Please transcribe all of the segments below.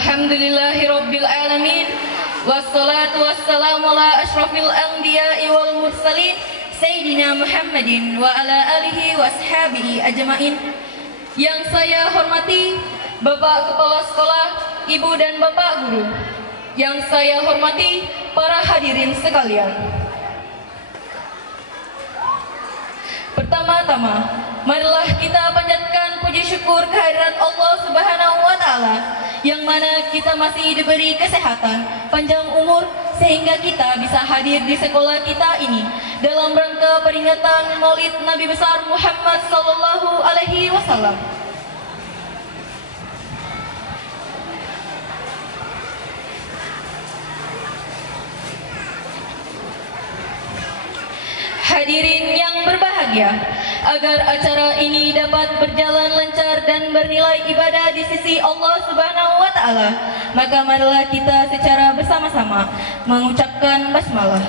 Alhamdulillahi Rabbil Alamin. Wassalatu wassalamu ala ashrafil anbiya'i wal mursalin Sayyidina Muhammadin wa ala alihi wa ashabihi ajma'in. Yang saya hormati Bapak Kepala Sekolah, Ibu dan Bapak Guru. Yang saya hormati para hadirin sekalian. Pertama-tama, marilah kita panjatkan puji syukur kehadirat Allah Subhanahu wa Ta'ala, yang mana kita masih diberi kesehatan, panjang umur, sehingga kita bisa hadir di sekolah kita ini dalam rangka peringatan Maulid Nabi besar Muhammad sallallahu alaihi wasallam. Hadirin yang berbahagia, agar acara ini dapat berjalan lancar dan bernilai ibadah di sisi Allah Subhanahu wa Ta'ala, maka marilah kita secara bersama-sama mengucapkan basmalah.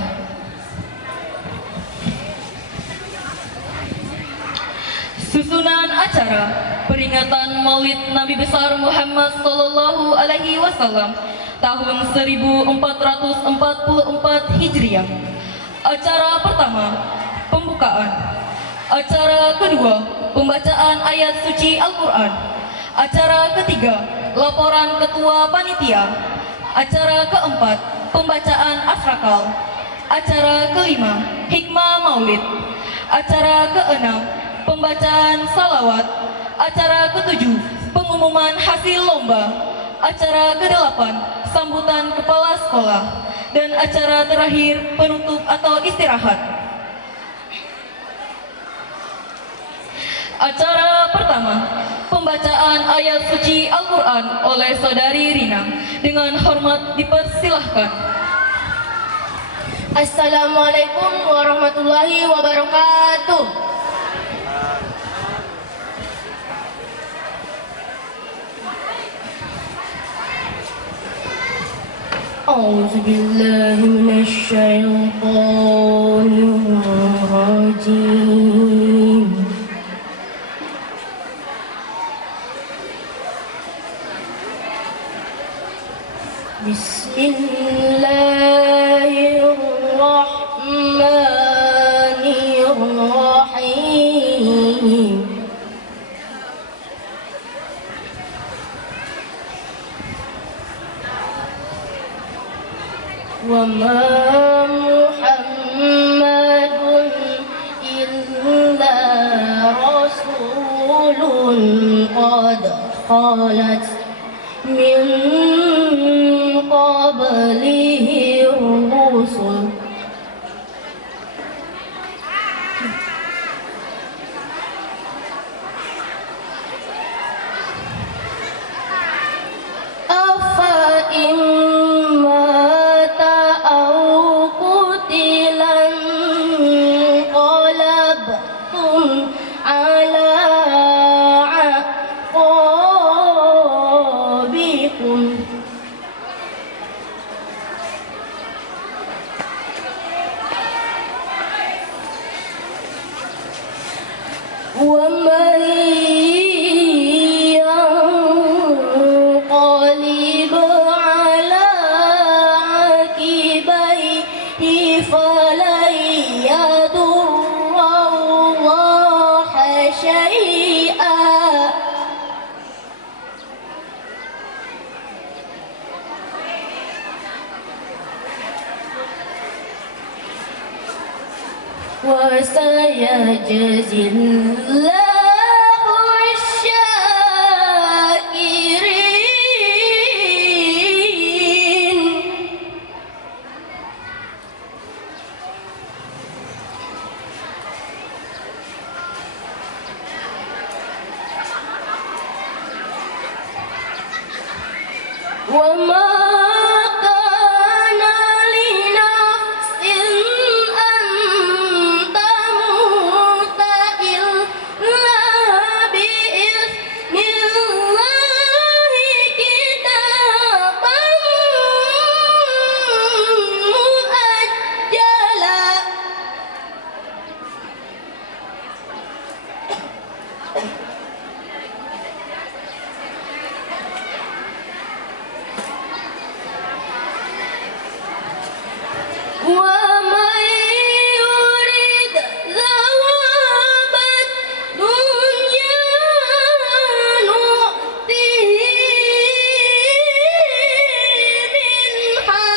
Susunan acara peringatan Maulid Nabi besar Muhammad sallallahu alaihi wasallam tahun 1444 Hijriah. Acara pertama, pembukaan. Acara kedua, pembacaan ayat suci Al-Quran. Acara ketiga, laporan ketua panitia. Acara keempat, pembacaan asrakal. Acara kelima, hikmah maulid. Acara keenam, pembacaan salawat. Acara ketujuh, pengumuman hasil lomba. Acara kedelapan, sambutan kepala sekolah. Dan acara terakhir, penutup atau istirahat. Acara pertama, pembacaan ayat suci Al-Quran oleh Saudari Rina. Dengan hormat dipersilahkan. Assalamualaikum warahmatullahi wabarakatuh. أعوذ بالله من الشيطان الرجيم. بسم الله الرحمن الرحيم. وما محمد إلا رسول قد خلت من قبله الرسل أفإن ومن ينقلب على عقبيه فلن يضر الله شيئا وسيجزي الله الشاكرين. وما ومن يرد ثواب الدنيا نؤته منها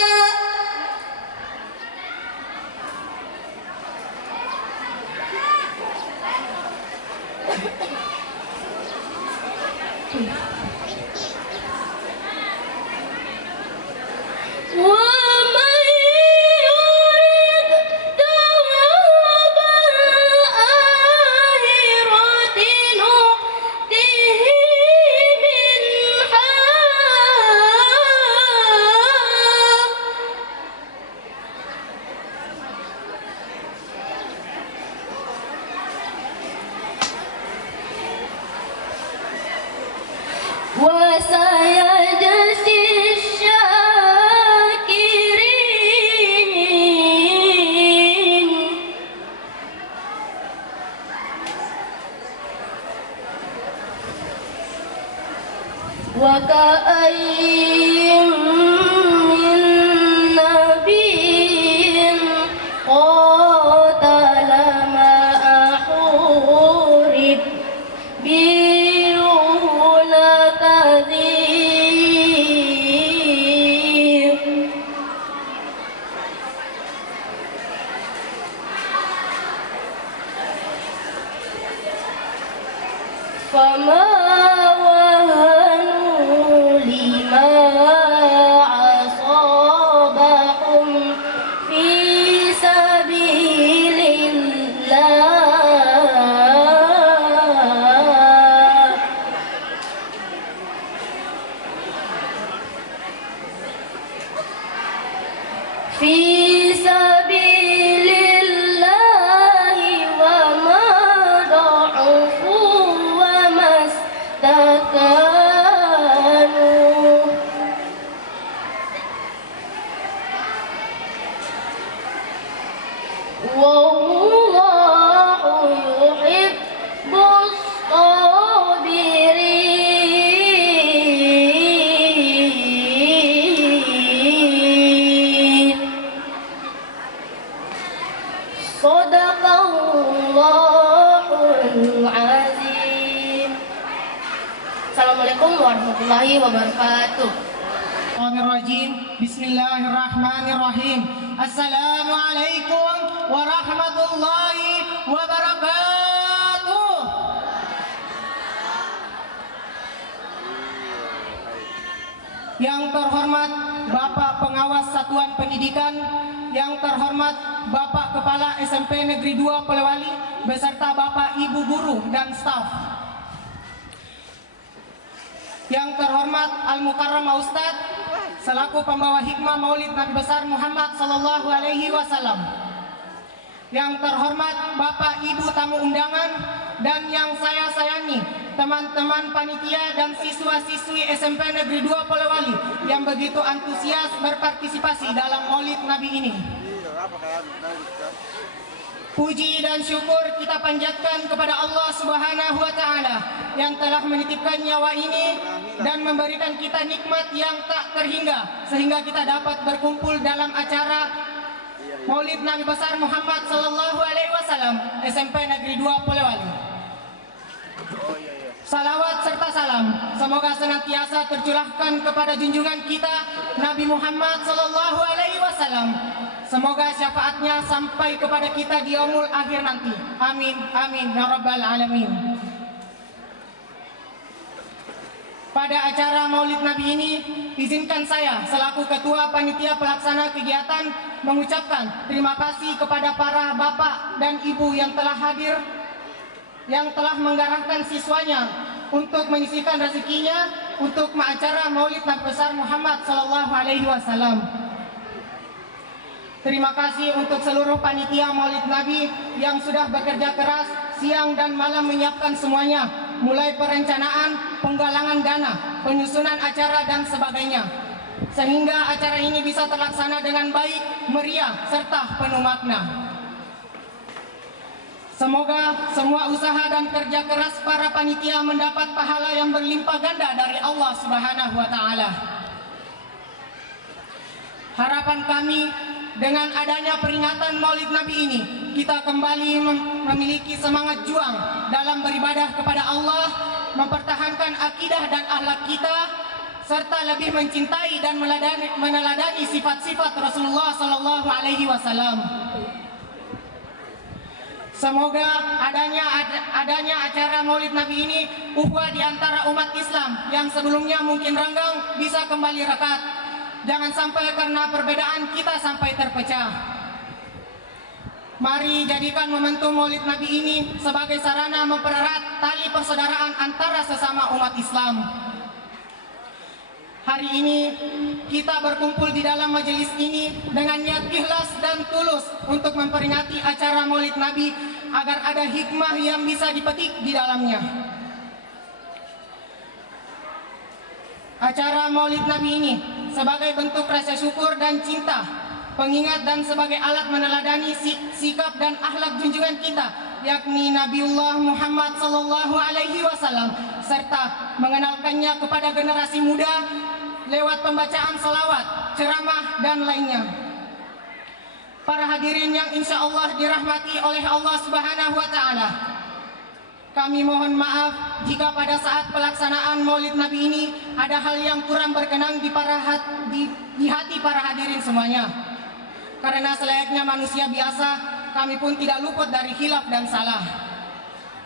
ومن يرد ثواب الآخرة نؤته منها وسيجزي الشاكرين وكأين من نبي قاتل معه ربيون كثير فما وهنوا لما أصابهم في سبيل الله في سبيل الله وما ضعفوا وما استكانوا والله يحب الصابرين صدق الله العظيم. Assalamualaikum warahmatullahi wabarakatuh. Bismillahirrahmanirrahim. Assalamualaikum warahmatullahi wabarakatuh. Yang terhormat Bapak Pengawas Satuan Pendidikan, yang terhormat Bapak Kepala SMP Negeri 2 Polewali beserta Bapak Ibu guru dan staf. Yang terhormat Al-Mukarram Ustadz selaku pembawa hikmah Maulid Nabi besar Muhammad sallallahu alaihi wasallam. Yang terhormat Bapak Ibu tamu undangan dan yang saya sayangi teman-teman panitia dan siswa-siswi SMP Negeri 2 Polewali yang begitu antusias berpartisipasi dalam Maulid Nabi ini. Puji dan syukur kita panjatkan kepada Allah Subhanahu wa Ta'ala yang telah menitipkan nyawa ini dan memberikan kita nikmat yang tak terhingga sehingga kita dapat berkumpul dalam acara Maulid Nabi besar Muhammad sallallahu alaihi wasallam SMP Negeri 2 Polewali. Salawat serta salam semoga senantiasa tercurahkan kepada junjungan kita Nabi Muhammad sallallahu alaihi wasallam. Semoga syafaatnya sampai kepada kita di yaumul akhir nanti. Amin, amin, ya rabbal alamin. Pada acara Maulid Nabi ini, izinkan saya selaku Ketua Panitia Pelaksana Kegiatan mengucapkan terima kasih kepada para bapak dan ibu yang telah hadir, yang telah menggarangkan siswanya untuk menyisihkan rezekinya untuk acara Maulid Nabi besar Muhammad sallallahu alaihi wasallam. Terima kasih untuk seluruh panitia Maulid Nabi yang sudah bekerja keras siang dan malam menyiapkan semuanya, mulai perencanaan, penggalangan dana, penyusunan acara dan sebagainya, sehingga acara ini bisa terlaksana dengan baik, meriah, serta penuh makna. Semoga semua usaha dan kerja keras para panitia mendapat pahala yang berlimpah ganda dari Allah Subhanahu wa Ta'ala. Harapan kami dengan adanya peringatan Maulid Nabi ini, kita kembali memiliki semangat juang dalam beribadah kepada Allah, mempertahankan akidah dan akhlak kita, serta lebih mencintai dan meneladani sifat-sifat Rasulullah Sallallahu Alaihi Wasallam. Semoga adanya acara Maulid Nabi ini ukhuwah di antara umat Islam yang sebelumnya mungkin renggang bisa kembali rekat. Jangan sampai karena perbedaan kita sampai terpecah. Mari jadikan momentum Maulid Nabi ini sebagai sarana mempererat tali persaudaraan antara sesama umat Islam. Hari ini kita berkumpul di dalam majelis ini dengan niat ikhlas dan tulus untuk memperingati acara Maulid Nabi agar ada hikmah yang bisa dipetik di dalamnya. Acara Maulid Nabi ini sebagai bentuk rasa syukur dan cinta, pengingat dan sebagai alat meneladani sikap dan akhlak junjungan kita, yakni Nabiullah Muhammad Sallallahu Alaihi Wasallam, serta mengenalkannya kepada generasi muda lewat pembacaan salawat, ceramah, dan lainnya. Para hadirin yang insya Allah dirahmati oleh Allah Subhanahu Wa Taala, kami mohon maaf jika pada saat pelaksanaan Maulid Nabi ini ada hal yang kurang berkenan di hati para hadirin semuanya. Karena selayaknya manusia biasa, kami pun tidak luput dari khilaf dan salah.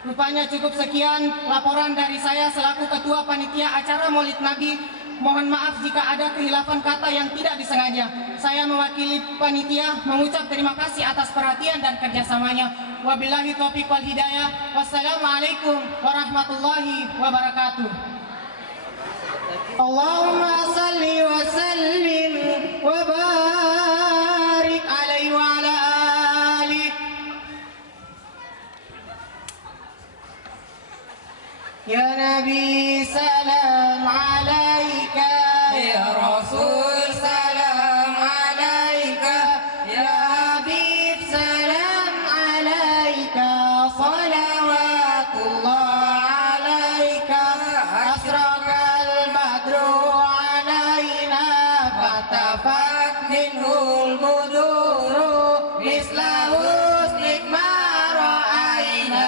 Rupanya cukup sekian laporan dari saya selaku Ketua Panitia Acara Maulid Nabi. Mohon maaf jika ada kehilafan kata yang tidak disengaja. Saya mewakili panitia mengucap terima kasih atas perhatian dan kerjasamanya. Wabillahi taufiq wal hidayah. Wassalamualaikum warahmatullahi wabarakatuh. Allahumma salli wa sallim wa barik alaihi wa ala alihi. Ya Nabi salam alaika, ya Rasul salam alaika, ya Habib salam alaika, salawatullah alaika, asraqal badru alaina, fatafat minhul buduru, misla husnik ma ra'aina,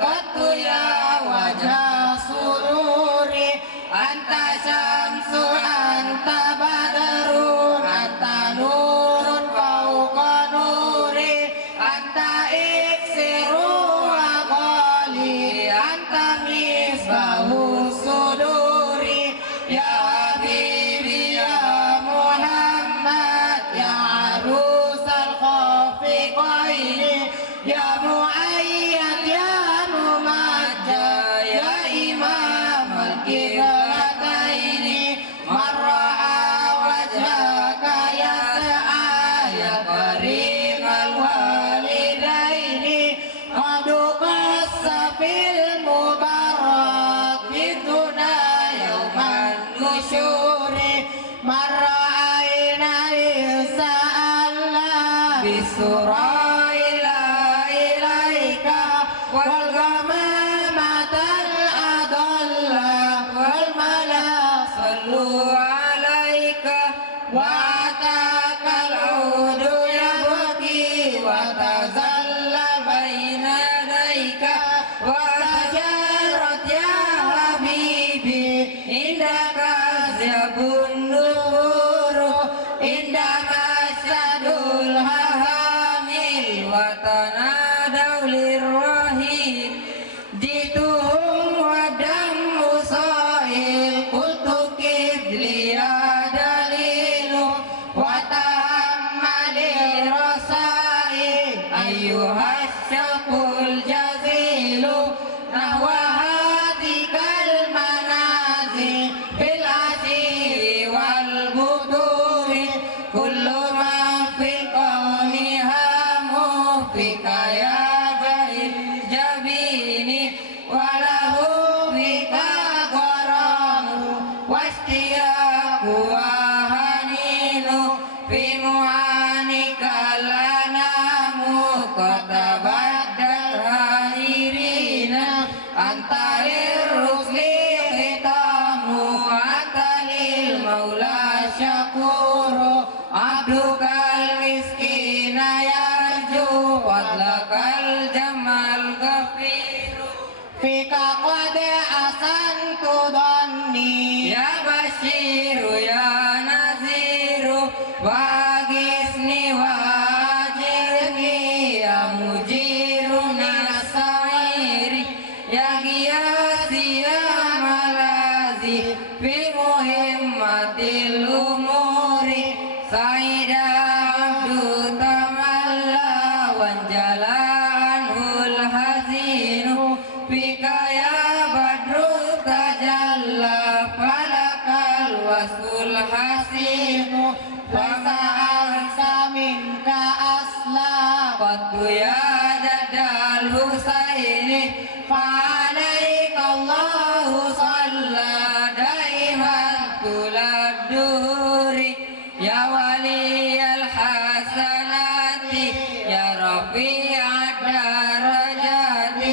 qattu ya wajah sururi, anta syamsu anta badarun, anta nurun fauqa nuri, anta iksiru wa qali, anta misbahu suduri, ya habibi ya Muhammad, ya arusal khafiqaini, ya muayyad ya mumajjad, ya imam al-qiblataini, marra'a wajhaka ya sa'a, ya karimal walidaini, qadu qassafil mubarak biduna yawman nusyuri, marra'aina insa'allah bisurah ila ilaika, wal ghamamatal adalla, wal mala sallu alaika, wa atakal udu yabki, wa tazalla baina yadayka, wa tajarat ya habibi, indaka zyabun nuru, indama syadul hahamil, wa tanadaw lirrahim, jituhum wadam musail, qultu kibli ya dalilu, wa tahammalil rasail, ayyuhas syaqul jazilu, nahwa hadikal manazil, fil asiri wal buduri, kullu ma fil qawmi hamu, fika ya jahil jabini, walahu bika qaramu, wastiyaku wa haninu, fi mu'anika lanamu, qatabaddal hairina, anta lirrusli khitamu, anta lil maula syakuru, abdukal miskin himmatil umuri Saida abdu tamalla wanjalanul hazinu Bika ya badru tajalla falakal wasul hasinu Fasa minka asla Qaddu ya jadal husaini Fa'alaikallahu salla daiman tulad duhuri Ya waliyal hasanati Ya rafi'ad darajati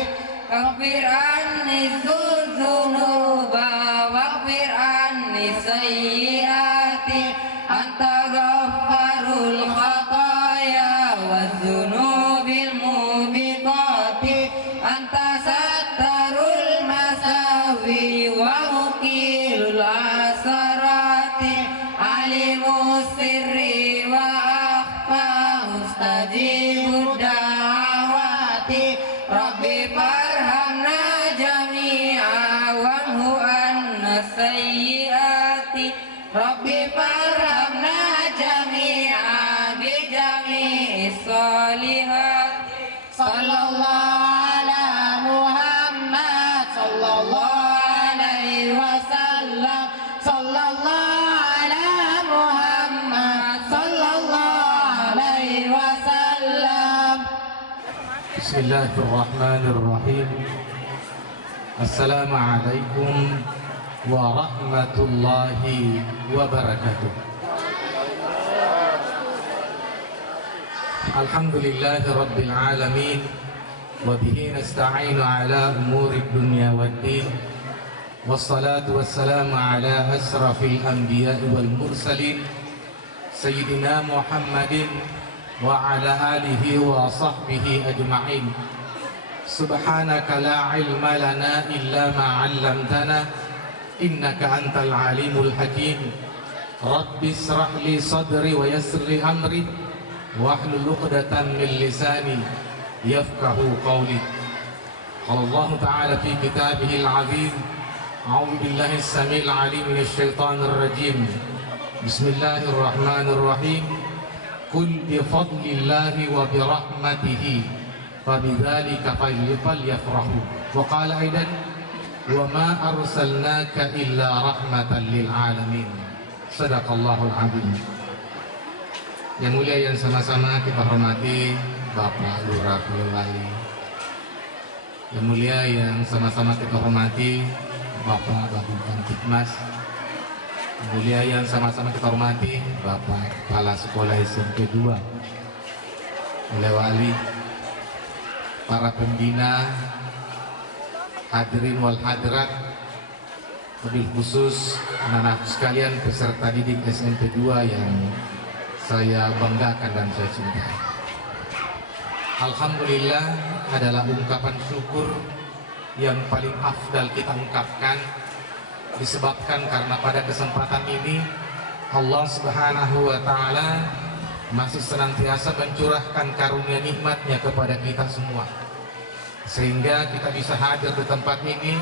Kafir anni zunuba Wafir anni sayyiati Anta ghaffarul khataya Wazunubil mubiqati Anta sattarul masawi Wa mukilul asarati Alimus sirri wa akhfa Mustajibud da'awati Rabbi farhamna jami'a Wamhu anna sayyiati Rabbi farhamna jami'a Bijami'i salihati Sallallahu ala Muhammad Sallallahu alaihi wasallam Sallallahu ala Muhammad Sallallahu alaihi wasallam Bismillahirrahmanirrahim. Assalamualaikum warahmatullahi wabarakatuh. Alhamdulillahi rabbil alamin wa bihi nasta'inu ala umuri dunya waddin wassalatu wassalamu ala asrafil anbiya'i wal mursalin sayyidina Muhammadin wa ala alihi wa sahbihi ajma'in. Subhanaka la ilma lana illa ma 'allamtana innaka antal alimul hakim. Rabbi israh li sadri wa yassir li amri wahlul 'uqdatam min lisani yafqahu qawli. Qala Allah ta'ala fi kitabihil 'azim a'udzu billahi as-sami'il 'alim minasy syaithanir rajim. Bismillahirrahmanirrahim. Qul bi fadlillahi wa bi rahmatihi fabidzalika falyafrahu. Wa qala aidan wa ma arsalnaka illa rahmatan lil alamin. Sadaqallahul azim. Yang mulia yang sama-sama kita hormati Bapak Lurah Boyolali. Yang mulia yang sama-sama kita hormati Bapak Babinkan Tikmas. Yang mulia yang sama-sama kita hormati Bapak Kepala Sekolah SMP 2, oleh wali, para pembina, hadirin wal hadirat, lebih khusus anak-anak sekalian peserta didik SMP 2 yang saya banggakan dan saya cintai. Alhamdulillah adalah ungkapan syukur yang paling afdal kita ungkapkan, disebabkan karena pada kesempatan ini Allah Subhanahu wa ta'ala masih senantiasa mencurahkan karunia nikmatnya kepada kita semua, sehingga kita bisa hadir di tempat ini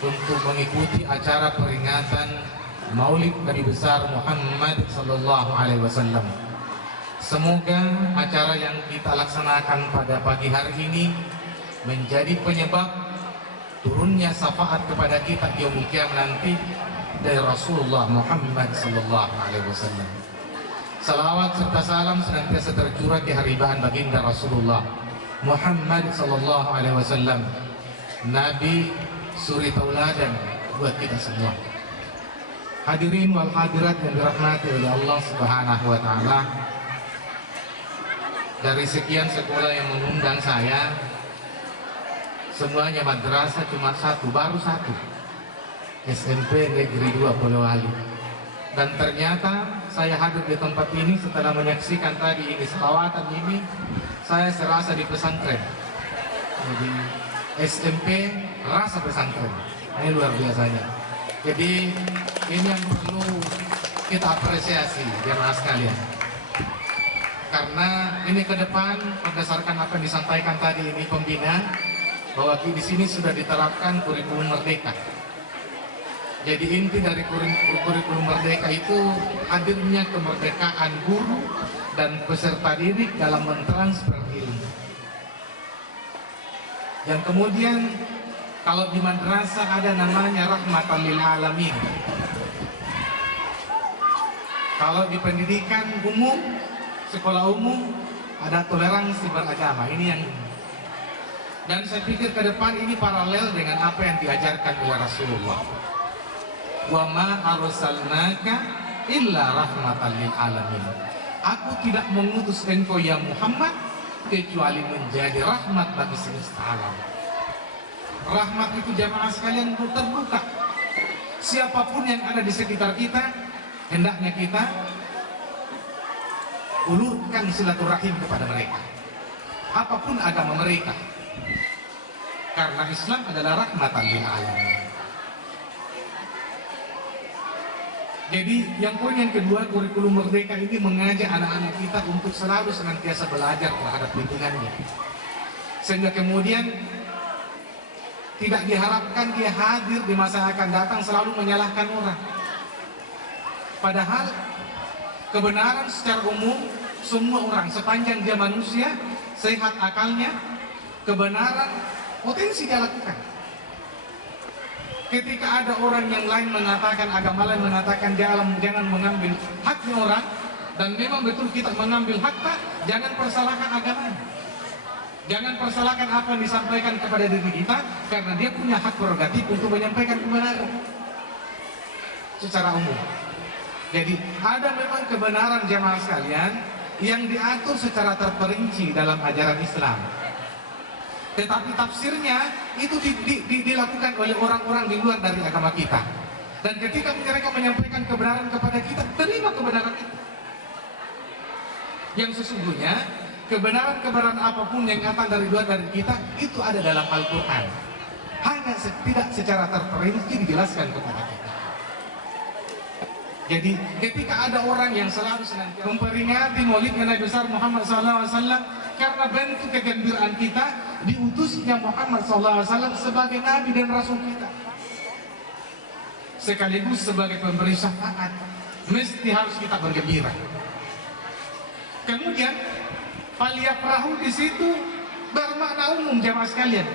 untuk mengikuti acara peringatan Maulid Nabi besar Muhammad sallallahu alaihi wasallam. Semoga acara yang kita laksanakan pada pagi hari ini menjadi penyebab turunnya syafaat kepada kita di yaumul qiyamah nanti dari Rasulullah Muhammad sallallahu alaihi wasallam. Salawat serta salam senantiasa tercurah di haribahan baginda Rasulullah Muhammad sallallahu alaihi wasallam, nabi suri tauladan buat kita semua. Hadirin wal hadirat yang dirahmati oleh Allah Subhanahu wa taala, dari sekian sekolah yang mengundang saya, semuanya madrasah cuma satu, baru satu, SMP Negeri 2 Polewali. Dan ternyata saya hadir di tempat ini setelah menyaksikan tadi ini selawatan ini, saya serasa di pesantren. Jadi SMP rasa pesantren, ini luar biasanya. Jadi ini yang perlu kita apresiasi jemaah sekalian, karena ini ke depan berdasarkan apa yang disampaikan tadi ini pembina, bahwa di sini sudah diterapkan kurikulum merdeka. Jadi inti dari kurikulum merdeka itu hadirnya kemerdekaan guru dan peserta didik dalam mentransfer ilmu. Yang kemudian kalau di madrasah ada namanya rahmatan lil alamin. Kalau di pendidikan umum, sekolah umum ada toleransi beragama. Ini yang, dan saya pikir ke depan ini paralel dengan apa yang diajarkan oleh Rasulullah. Wa ma arsalnaka illa rahmatan lil alamin. Aku tidak mengutus engkau ya Muhammad kecuali menjadi rahmat bagi semesta alam. Rahmat itu jamaah sekalian terbuka. Siapapun yang ada di sekitar kita, hendaknya kita ulurkan silaturahim kepada mereka. Apapun agama mereka. Karena Islam adalah rahmatan lil alamin. Jadi yang poin yang kedua, kurikulum merdeka ini mengajak anak-anak kita untuk selalu senantiasa belajar terhadap lingkungannya. Sehingga kemudian tidak diharapkan dia hadir di masa akan datang selalu menyalahkan orang. Padahal kebenaran secara umum semua orang sepanjang dia manusia, sehat akalnya, kebenaran potensi dia lakukan. Ketika ada orang yang lain mengatakan, agama lain mengatakan jangan mengambil haknya orang, dan memang betul kita mengambil haknya, jangan persalahkan agama. Jangan persalahkan apa yang disampaikan kepada diri kita, karena dia punya hak prerogatif untuk menyampaikan kebenaran secara umum. Jadi ada memang kebenaran jamaah sekalian yang diatur secara terperinci dalam ajaran Islam. Tetapi tafsirnya itu dilakukan oleh orang-orang di luar dari agama kita. Dan ketika mereka menyampaikan kebenaran kepada kita, terima kebenaran itu. Yang sesungguhnya kebenaran-kebenaran apapun yang datang dari luar dari kita itu ada dalam Al-Quran. Hanya tidak secara terperinci dijelaskan kepada kita. Jadi ketika ada orang yang selalu senantiasa memperingati maulidnya Nabi besar Muhammad SAW, karena bentuk kegembiraan kita diutusnya Muhammad SAW sebagai Nabi dan Rasul kita, sekaligus sebagai pemberi syafaat, mesti harus kita bergembira. Kemudian faliyafrahu di situ bermakna umum jamaah sekalian.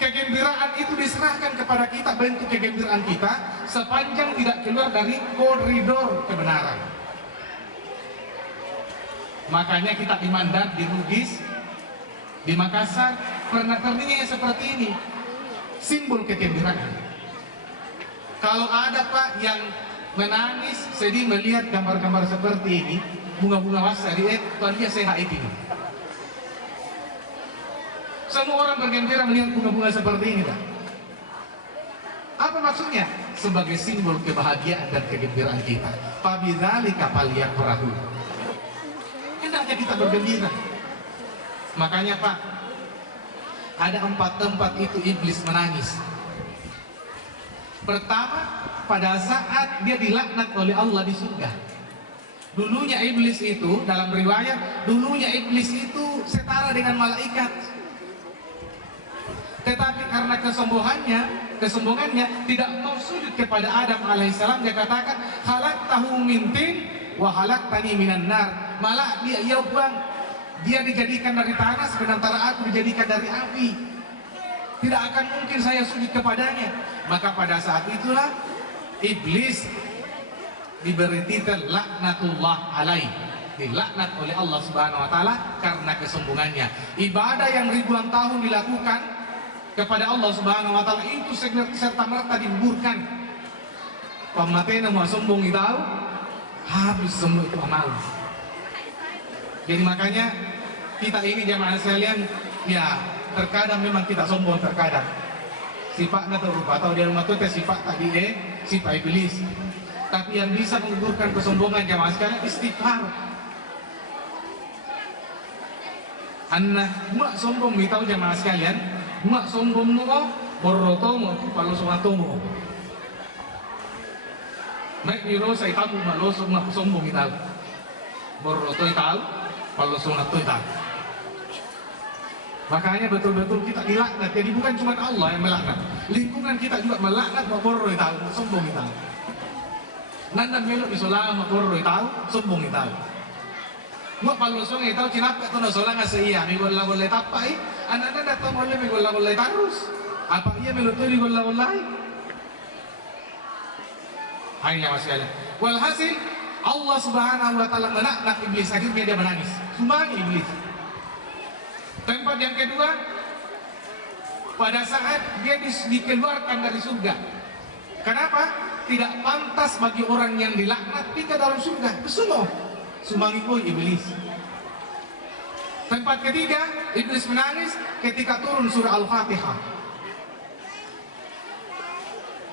Kegembiraan itu diserahkan kepada kita, bentuk kegembiraan kita sepanjang tidak keluar dari koridor kebenaran. Makanya kita di Mandat, di Bugis, di Makassar, pernak-perniknya seperti ini, simbol kegembiraan. Kalau ada Pak yang menangis, sedih melihat gambar-gambar seperti ini, bunga-bunga wasari, tuan dia sehat ini. Semua orang bergembira melihat bunga-bunga seperti ini, Pak. Apa maksudnya? Sebagai simbol kebahagiaan dan kegembiraan kita. Fabidzalika falyafrahu. Hendaknya kita bergembira. Makanya Pak, ada 4 tempat itu iblis menangis. Pertama, pada saat dia dilaknat oleh Allah di surga. Dulunya iblis itu, dalam riwayat, dulunya iblis itu setara dengan malaikat. Tetapi karena kesombongannya tidak mau sujud kepada Adam alaihissalam, dia katakan khalaqtahu min tin wa khalaqtani minan nar. Malah dia dijadikan dari tanah, sementara aku dijadikan dari api. Tidak akan mungkin saya sujud kepadanya. Maka pada saat itulah iblis diberi titel laknatullah alaih, dilaknat oleh Allah Subhanahu wa taala karena kesombongannya. Ibadah yang ribuan tahun dilakukan kepada Allah Subhanahu wa taala itu serta merta digugurkan. Pamatena mau sombong itu habis semua itu amal. Jadi makanya kita ini jamaah sekalian, ya terkadang memang kita sombong, terkadang sifatnya terubah, atau dia rumah itu sifat tadi sifat iblis. Tapi yang bisa menggugurkan kesombongan jamaah sekalian istighfar. Anak mak sombong tahu jamaah sekalian, mak sombong nuo borotomo kalau somatomo. Mak biro saya tahu malos mak sombong tahu. Boroto tahu kalau somato tahu. Makanya betul-betul kita dilaknat. Jadi bukan cuma Allah yang melaknat, lingkungan kita juga melaknat maporro tahu, sombong tahu. Nanda melo isola maporro tahu, sombong tahu. Mo palusong tahu cinapa to nasola nga sa iya, mi golla tapai, anak datang boleh mi golla terus. Apa iya meluto di golla hanya masalah. Walhasil Allah Subhanahu wa taala melaknat iblis, akhirnya dia menangis. Sumbang iblis. Tempat yang kedua, pada saat dia dikeluarkan dari surga. Kenapa? Tidak pantas bagi orang yang dilaknat tinggal dalam surga. Kesumo, sumangiku iblis. Tempat ketiga, iblis menangis ketika turun surah Al-Fatihah.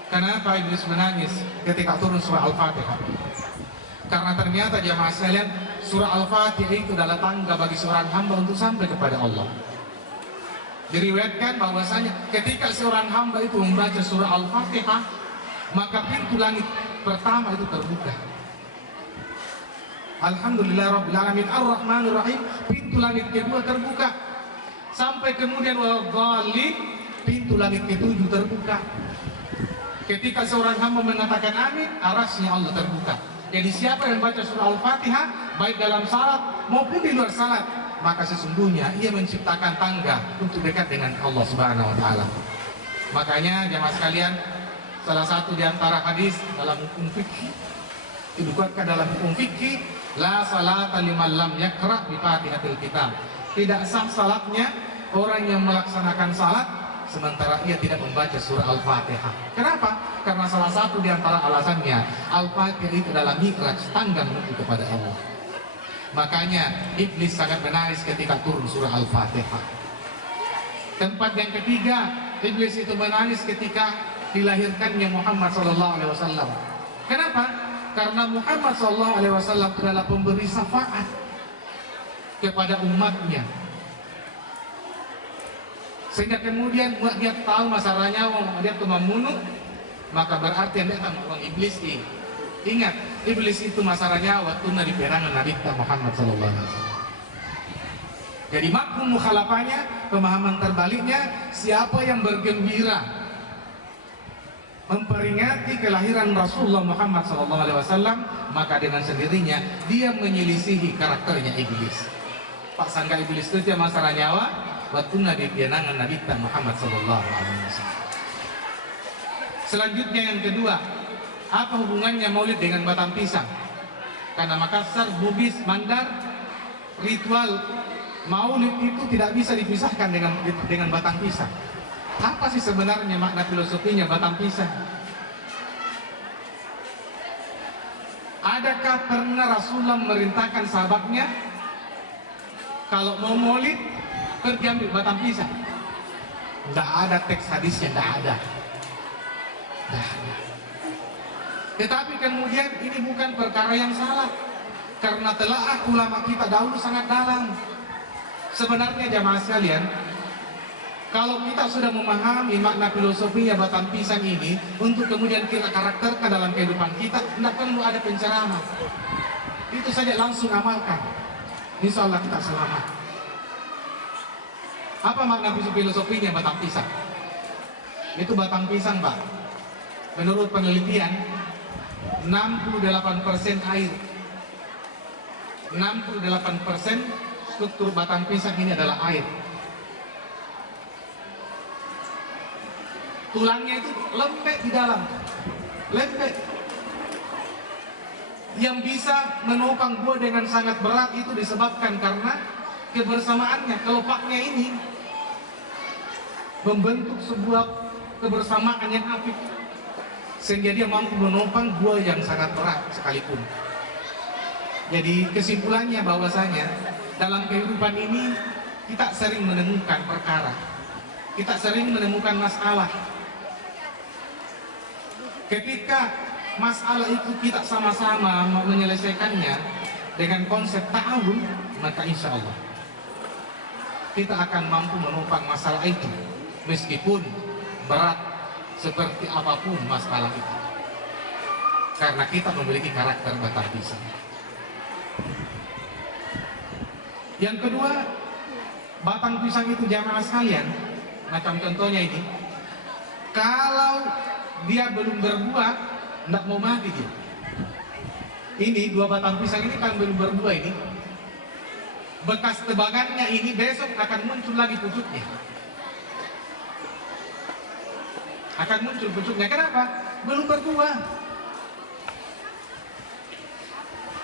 Kenapa iblis menangis ketika turun surah Al-Fatihah? Karena ternyata jamaah sekalian, surah Al-Fatihah itu adalah tangga bagi seorang hamba untuk sampai kepada Allah. Diriwayatkan bahwasanya ketika seorang hamba itu membaca surah Al-Fatihah, maka pintu langit pertama itu terbuka. Alhamdulillah Rabbil Alamin Ar-Rahmanir Rahim, pintu langit kedua terbuka. Sampai kemudian wal-dhalin, pintu langit ketujuh terbuka. Ketika seorang hamba mengatakan amin, arasnya Allah terbuka. Jadi siapa yang baca surah Al-Fatihah baik dalam salat maupun di luar salat, maka sesungguhnya ia menciptakan tangga untuk dekat dengan Allah Subhanahu wa taala. Makanya jemaah sekalian, salah satu di antara hadis dalam hukum fikih, dikuatkan dalam hukum fikih, la salata liman lam yaqra bi Fatihatil Kitab. Tidak sah salatnya orang yang melaksanakan salat sementara ia tidak membaca surah Al-Fatihah. Kenapa? Karena salah satu di antara alasannya, Al-Fatihah itu adalah mi'raj, tangga menuju kepada Allah. Makanya iblis sangat menangis ketika turun surah Al-Fatihah. Tempat yang ketiga, iblis itu menangis ketika dilahirkannya Muhammad SAW. Kenapa? Karena Muhammad SAW adalah pemberi syafaat kepada umatnya. Sehingga kemudian buat dia tahu masalahnya, dia tuh membunuh, maka berarti yang datang orang iblis ini. Ingat, iblis itu masalahnya waktu di perangan Nabi Muhammad SAW. Jadi mafhum mukhalafahnya, pemahaman terbaliknya, siapa yang bergembira memperingati kelahiran Rasulullah Muhammad SAW, maka dengan sendirinya dia menyelisihi karakternya iblis. Pak sangka iblis itu dia masalah nyawa, waktu di pianangan Nabi Muhammad SAW. Selanjutnya yang kedua, apa hubungannya maulid dengan batang pisang? Karena Makassar, Bugis, Mandar, ritual maulid itu tidak bisa dipisahkan dengan batang pisang. Apa sih sebenarnya makna filosofinya batang pisang? Adakah pernah Rasulullah memerintahkan sahabatnya kalau mau maulid pergi ambil batang pisang? Tidak ada teks hadisnya, tidak ada. Tetapi kemudian ini bukan perkara yang salah, karena telaah ulama kita dahulu sangat dalam. Sebenarnya jamaah sekalian, kalau kita sudah memahami makna filosofinya batang pisang ini, untuk kemudian kita karakterkan dalam kehidupan kita, tidak perlu ada penceramah. Itu saja langsung amalkan, insya Allah kita selamat. Apa makna filosofinya batang pisang? Itu batang pisang, Pak, menurut penelitian 68% air. 68% struktur batang pisang ini adalah air. Tulangnya itu lembek di dalam, lembek. Yang bisa menopang buah dengan sangat berat itu disebabkan karena kebersamaannya, kelopaknya ini membentuk sebuah kebersamaan yang apik, sehingga dia mampu menopang buah yang sangat berat sekalipun. Jadi kesimpulannya bahwasanya dalam kehidupan ini kita sering menemukan perkara, kita sering menemukan masalah. Ketika masalah itu kita sama-sama menyelesaikannya dengan konsep ta'awun, maka insya Allah kita akan mampu menopang masalah itu, meskipun berat seperti apapun masalah itu, karena kita memiliki karakter batang pisang. Yang kedua, Batang pisang itu jamaah sekalian, macam contohnya ini, kalau dia belum berbuah, tidak mau mati dia. Ini 2 batang pisang ini kan belum berbuah ini, bekas tebakannya ini besok akan muncul lagi pucuknya. Akan muncul pucuknya, kenapa? Belum berbuah.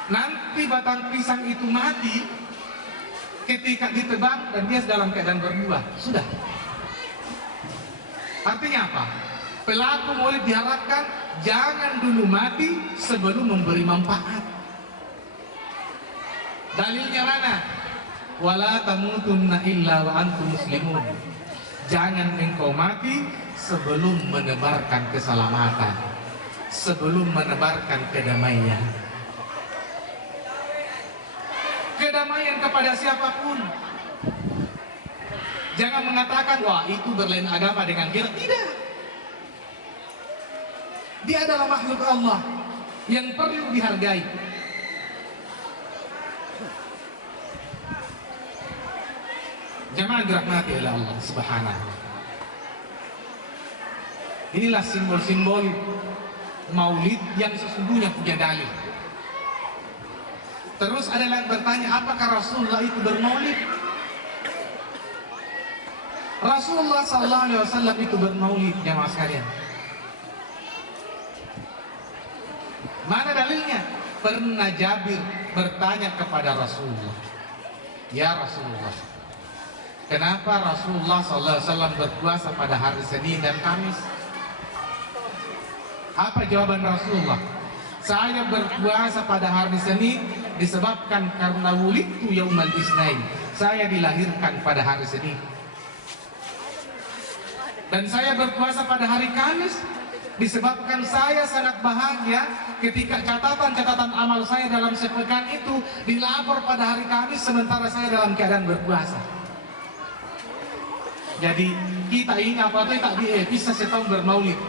Nanti batang pisang itu mati ketika ditebang dan dia dalam keadaan berbuah. Sudah. Artinya apa? Pelaku maulid diharapkan jangan dulu mati sebelum memberi manfaat. Dalilnya mana? Wala tamutunna illa wa antum muslimun. Jangan engkau mati sebelum menebarkan keselamatan, sebelum menebarkan kedamaian. Kedamaian kepada siapapun. Jangan mengatakan, wah itu berlain agama dengan kita. Tidak. Dia adalah makhluk Allah yang perlu dihargai. Jamaah dirahmati oleh Allah Subhanahu. Inilah simbol-simbol maulid yang sesungguhnya punya dalil. Terus ada yang bertanya, apakah Rasulullah itu bermaulid? Rasulullah SAW itu bermaulid, jamaah sekalian. Mana dalilnya? Pernah Jabir bertanya kepada Rasulullah, ya Rasulullah, kenapa Rasulullah SAW berpuasa pada hari Senin dan Kamis? Apa jawaban Rasulullah? Saya berpuasa pada hari Senin disebabkan karena wulidtu yaumal isnain. Saya dilahirkan pada hari Senin. Dan saya berpuasa pada hari Kamis disebabkan saya sangat bahagia ketika catatan-catatan amal saya dalam sepekan itu dilapor pada hari Kamis sementara saya dalam keadaan berpuasa. Jadi kita ini apa tuh tak bisa setahun bermaulid.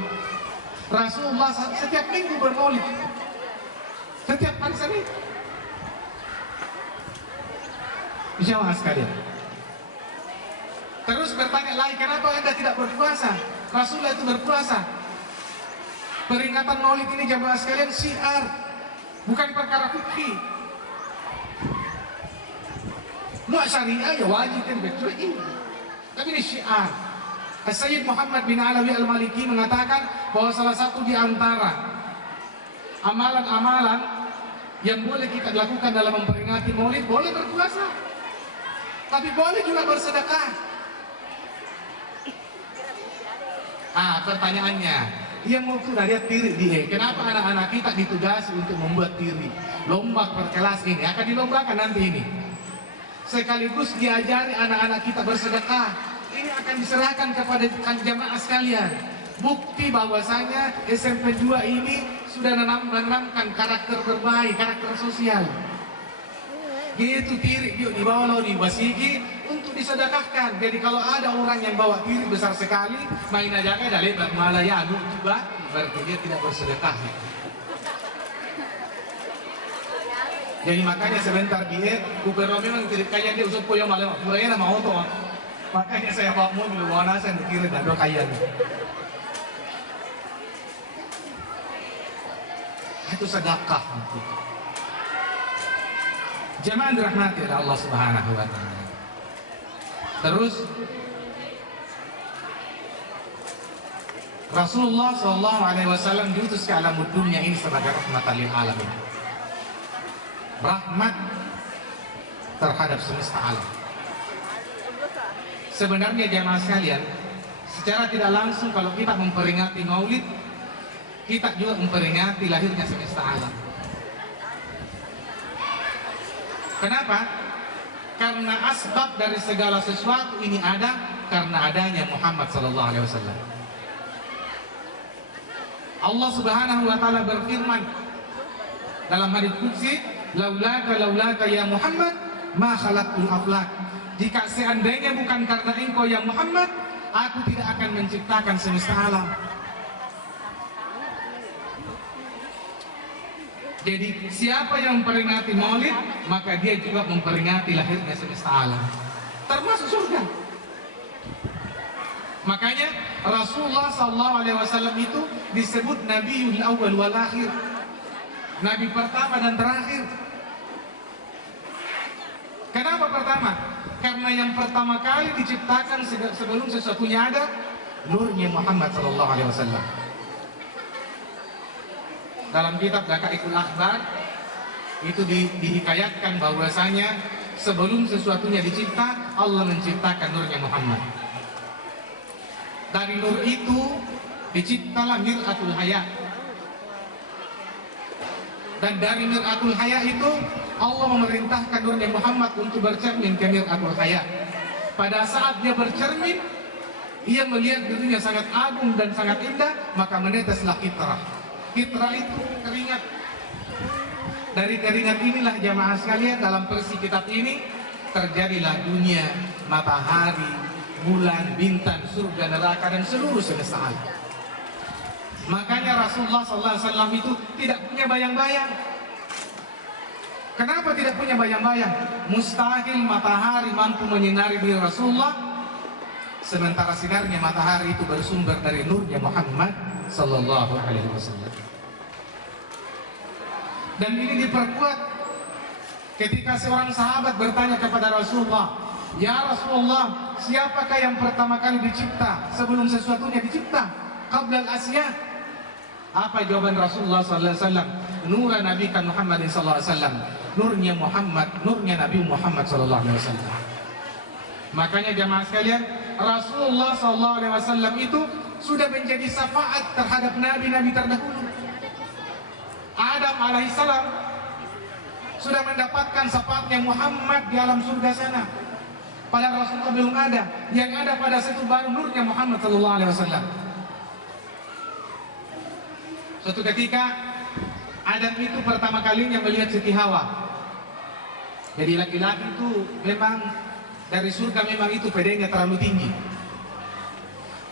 Rasulullah setiap minggu bermaulid, setiap hari Senin. Jamaah sekalian. Terus bertanya lagi, kenapa Anda tidak berpuasa? Rasulullah itu berpuasa. Peringatan maulid ini jamaah sekalian syiar, bukan perkara fikih. Nggak syariah ya wajib kan betul ini. Tapi ini syiar. Sayyid Muhammad bin Alawi Al-Maliki mengatakan bahwa salah satu di antara amalan-amalan yang boleh kita lakukan dalam memperingati maulid, boleh berpuasa. Tapi boleh juga bersedekah. Pertanyaannya, yang mau sudah lihat tiri dia, kenapa anak-anak kita ditugasi untuk membuat tiri? Lomba per kelas ini akan dilombakan nanti ini. Sekaligus diajari anak-anak kita bersedekah. Ini akan diserahkan kepada jamaah sekalian. Bukti bahwasanya SMP 2 ini sudah menanamkan karakter berbaik, karakter sosial. Gitu tiri yuk dibawa lo di basigi untuk disedekahkan. Jadi kalau ada orang yang bawa tiri besar sekali, main aja kayak dari Malaya juga, berarti dia tidak bersedekah. Jadi makanya sebentar dia gubernur memang tiri kaya dia usut poyo malam, puranya nama auto. Makanya saya bawa mobil warna saya kira dado kaya. Itu sedekah. Jamaah dirahmati oleh Allah Subhanahu wa taala. Terus Rasulullah SAW diutus ke alam dunia ini sebagai rahmatan lil alamin. Rahmat terhadap semesta alam. Sebenarnya jamaah sekalian, secara tidak langsung kalau kita memperingati maulid, kita juga memperingati lahirnya semesta alam. Kenapa? Karena asbab dari segala sesuatu ini ada karena adanya Muhammad SAW. Allah Subhanahu wa taala berfirman dalam hadits qudsi, laulaka ya Muhammad ma khalaqtul aflak. Jika seandainya bukan karena engkau ya Muhammad, aku tidak akan menciptakan semesta alam. Jadi siapa yang memperingati maulid, maka dia juga memperingati lahirnya semesta alam. termasuk surga. Makanya Rasulullah SAW itu disebut Nabiul Awwal wal Akhir, Nabi pertama dan terakhir. Kenapa pertama? Karena yang pertama kali diciptakan sebelum sesuatunya ada, nurnya Muhammad SAW. Dalam kitab Daqaiqul Akhbar itu dihikayatkan bahwasanya sebelum sesuatunya dicipta, Allah menciptakan nurnya Muhammad. Dari nur itu diciptalah Mir'atul Haya. Dan dari Mir'atul Haya itu Allah memerintahkan nurnya Muhammad untuk bercermin ke Mir'atul Haya. Pada saat dia bercermin, ia melihat dirinya sangat agung dan sangat indah, maka meneteslah fitrah. Fitrah itu keringat. Dari keringat inilah jamaah sekalian, dalam versi kitab ini terjadilah dunia, matahari, bulan, bintang, surga, neraka, dan seluruh semesta alam. Makanya Rasulullah SAW itu tidak punya bayang-bayang. Kenapa tidak punya bayang-bayang? Mustahil matahari mampu menyinari diri Rasulullah, sementara sinarnya matahari itu bersumber dari nurnya Muhammad Sallallahu Alaihi Wasallam. Dan ini diperkuat ketika seorang sahabat bertanya kepada Rasulullah, "Ya Rasulullah, siapakah yang pertama kali dicipta sebelum sesuatunya dicipta? Qablal asya." Apa jawaban Rasulullah SAW? Nura Nabi Muhammad SAW. Nurnya Muhammad, nurnya Nabi Muhammad SAW. Makanya jamaah sekalian, Rasulullah SAW itu sudah menjadi syafaat terhadap nabi-nabi terdahulu. Adam alaihissalam sudah mendapatkan syafaatnya Muhammad di alam surga sana. Padahal Rasulullah belum ada. Yang ada pada situ baru nurnya Muhammad SAW. Suatu ketika Adam itu pertama kalinya melihat Siti Hawa. Jadi laki-laki itu memang dari surga memang itu pedenya terlalu tinggi.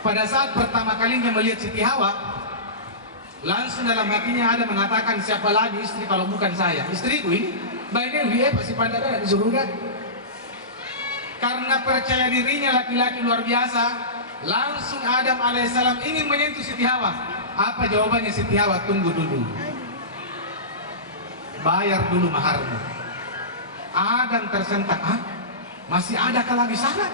Pada saat pertama kalinya melihat Siti Hawa, langsung dalam hatinya ada mengatakan, siapa lagi istri kalau bukan saya? Istriku ini, baiknya dia pasti pandada di surga. Karena percaya dirinya laki-laki luar biasa, langsung Adam alaihissalam ingin menyentuh Siti Hawa. Apa jawabannya Siti Hawa? Tunggu dulu, bayar dulu maharmu. Adam tersentak, masih adakah lagi syarat?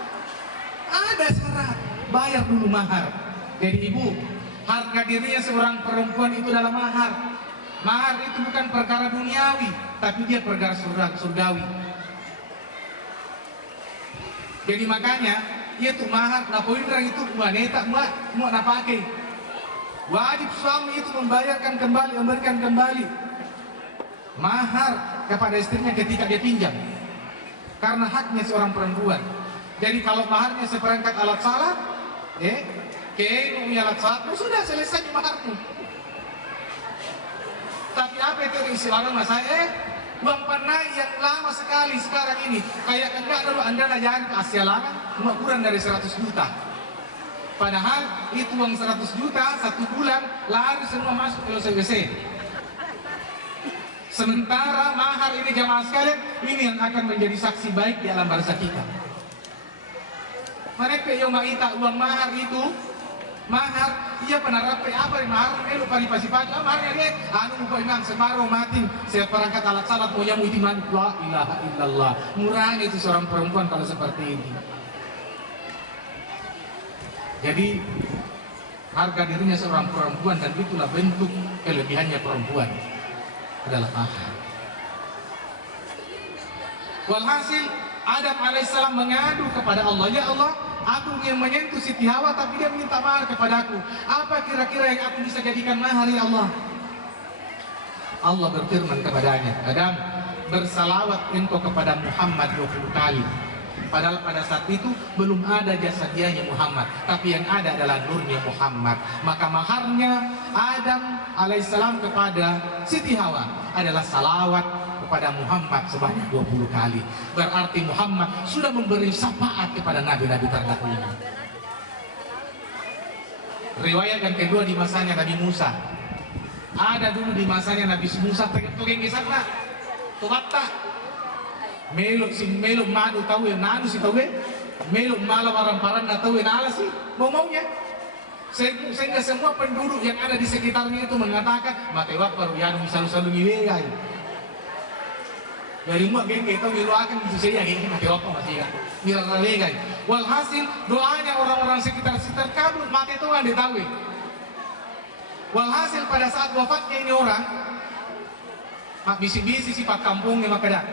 Ada syarat, bayar dulu mahar. Jadi ibu, harga dirinya seorang perempuan itu dalam mahar. Mahar itu bukan perkara duniawi, tapi dia perkara surgawi. Jadi makanya, itu mahar, napoindra itu wanita, mau napake. Wajib suami itu membayarkan kembali, memberikan kembali mahar kepada istrinya ketika dia pinjam, karena haknya seorang perempuan. Jadi kalau maharnya seperangkat alat salat, punya alat salat, sudah selesai maharmu. Tapi apa itu istilah mas saya? Uang panai yang lama sekali sekarang ini, kayak enggak dulu anda layan ke Asia Lama, cuma kurang dari 100 juta. Padahal itu uang 100 juta, 1 bulan, lari semua masuk ke LCWC. Sementara mahar ini jamaah sekalian, ini yang akan menjadi saksi baik di alam bangsa kita. Mereka yang maita uang mahar itu, mahar, ia penarap apa yang mahar, lupa dipasi-pasi, maharnya dia, lupa imam, semaro, mati, saya perangkat alat salat, mau jamu itiman, la ilaha illallah. Murahnya itu seorang perempuan kalau seperti ini. Jadi harga dirinya seorang perempuan, dan itulah bentuk kelebihannya perempuan adalah mahar. Walhasil Adam alaihissalam mengadu kepada Allah, ya Allah, aku ingin menyentuh Siti Hawa tapi dia minta mahar kepadaku. Apa kira-kira yang aku bisa jadikan mahar, ya Allah? Allah berfirman kepadanya, Adam, bersalawat engkau kepada Muhammad 20 kali. Padahal pada saat itu belum ada jasadianya Muhammad, tapi yang ada adalah nurnya Muhammad. Maka maharnya Adam alaihissalam kepada Siti Hawa adalah salawat kepada Muhammad sebanyak 20 kali. Berarti Muhammad sudah memberi syafaat kepada nabi-nabi terdahulu. Riwayat yang kedua di masanya Nabi Musa. Ada dulu di masanya Nabi Musa, tugeng kisahna, tuwatta. Melok sing melok madu tahu yang nanu si tahu melok malam paran na tahu yang ala sih maunya. Sehingga semua penduduk yang ada di sekitarnya itu mengatakan matewak baru yang selalu ngiwegai. Dari muak geng kita miru akan itu saya geng matewak masih kan. Mirawegai. Walhasil doanya orang-orang sekitar kabul mati itu kan ditahui. Walhasil pada saat wafatnya ini orang mak bisi-bisi sifat kampungnya maka dah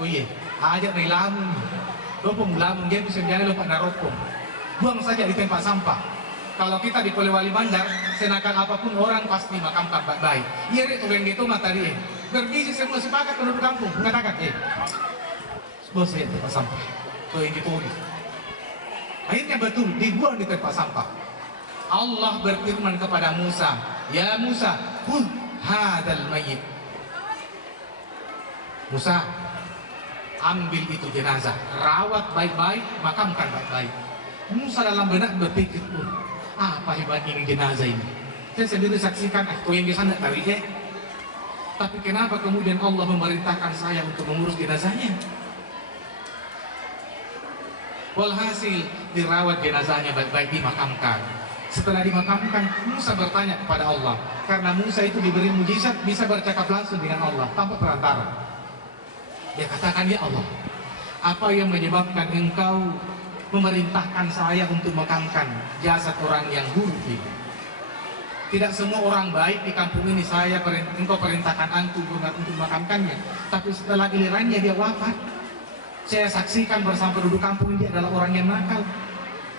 oh iya ajak dari lamun dopong lamun dia bisa jadi lupa narokong buang saja di tempat sampah. Kalau kita di Polewali Bandar senakan apapun orang pasti makamkan baik-baik. Iya itu yang gitu mata dia bergizi semua sepakat penduduk kampung mengatakan bos ya tempat sampah tuh yang gitu akhirnya betul dibuang di tempat sampah. Allah berfirman kepada Musa, ya Musa khudh hadal mayyit. Musa ambil itu jenazah, rawat baik-baik, makamkan baik-baik. Musa dalam benak berpikir, apa hebatnya ini jenazah ini? Saya sendiri saksikan, aku yang di sana tarik tapi kenapa kemudian Allah memerintahkan saya untuk mengurus jenazahnya? Walhasil dirawat jenazahnya baik-baik, dimakamkan. Setelah dimakamkan, Musa bertanya kepada Allah, karena Musa itu diberi mujizat bisa bercakap langsung dengan Allah tanpa perantara. Dia katakan, ya Allah, apa yang menyebabkan engkau memerintahkan saya untuk memakamkan jasad orang yang buruk ini? Tidak semua orang baik di kampung ini engkau perintahkan aku untuk memakamkannya, tapi setelah gilirannya dia wafat, saya saksikan bersama penduduk kampung ini adalah orang yang nakal.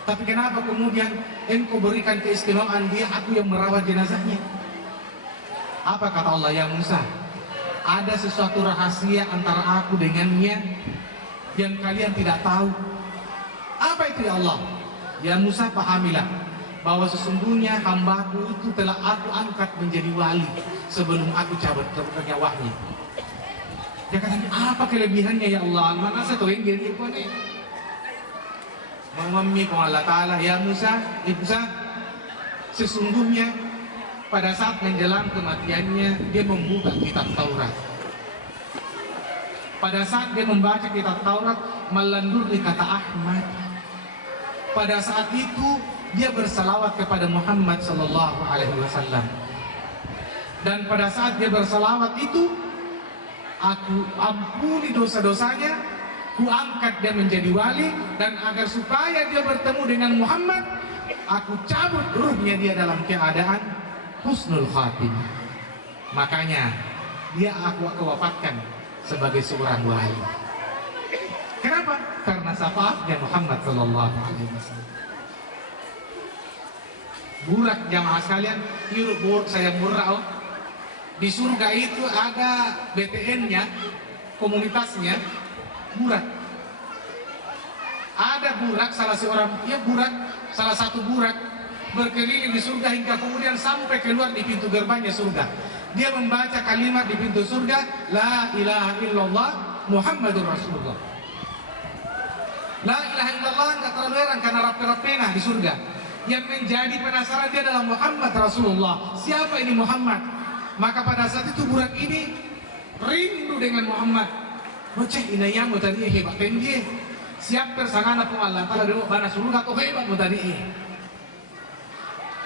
Tapi kenapa kemudian engkau berikan keistimewaan dia, aku yang merawat jenazahnya? Apa kata Allah, ya Musa, ada sesuatu rahasia antara aku dengannya yang kalian tidak tahu. Apa itu ya Allah? Ya Musa, pahamilah bahwa sesungguhnya hambaku itu telah aku angkat menjadi wali sebelum aku cabut nyawanya. Dia kata, apa kelebihannya ya Allah? Mana saya tahu yang gini nih? Mengumumi Allah Ta'ala, ya Musa, sesungguhnya pada saat menjelang kematiannya dia membuka kitab Taurat. Pada saat dia membaca kitab Taurat, melanduri kata Ahmad. Pada saat itu dia bersalawat kepada Muhammad sallallahu alaihi wasallam. Dan pada saat dia bersalawat itu, aku ampuni dosa-dosanya, ku angkat dia menjadi wali, dan agar supaya dia bertemu dengan Muhammad, aku cabut ruhnya dia dalam keadaan husnul khatimah. Makanya dia aku wafatkan sebagai seorang wali. Kenapa? Karena syafaatnya Muhammad sallallahu alaihi wasallam. Burak jamaah sekalian, hirup burak saya murah. Di surga itu ada BTN-nya, komunitasnya burak. Ada burak, salah satu burak berkeliling di surga hingga kemudian sampai keluar di pintu gerbangnya surga. Dia membaca kalimat di pintu surga, la ilaha illallah Muhammadur Rasulullah. La ilaha illallah nggak terlalu heran karena rapi-rapina di surga. Yang menjadi penasaran dia adalah Muhammad Rasulullah. Siapa ini Muhammad? Maka pada saat itu burak ini rindu dengan Muhammad. Bocah ini yang mau tadi hebat dia. Siap tersangana pun Allah Ta'ala dulu bana surga kok hebat mau tadi.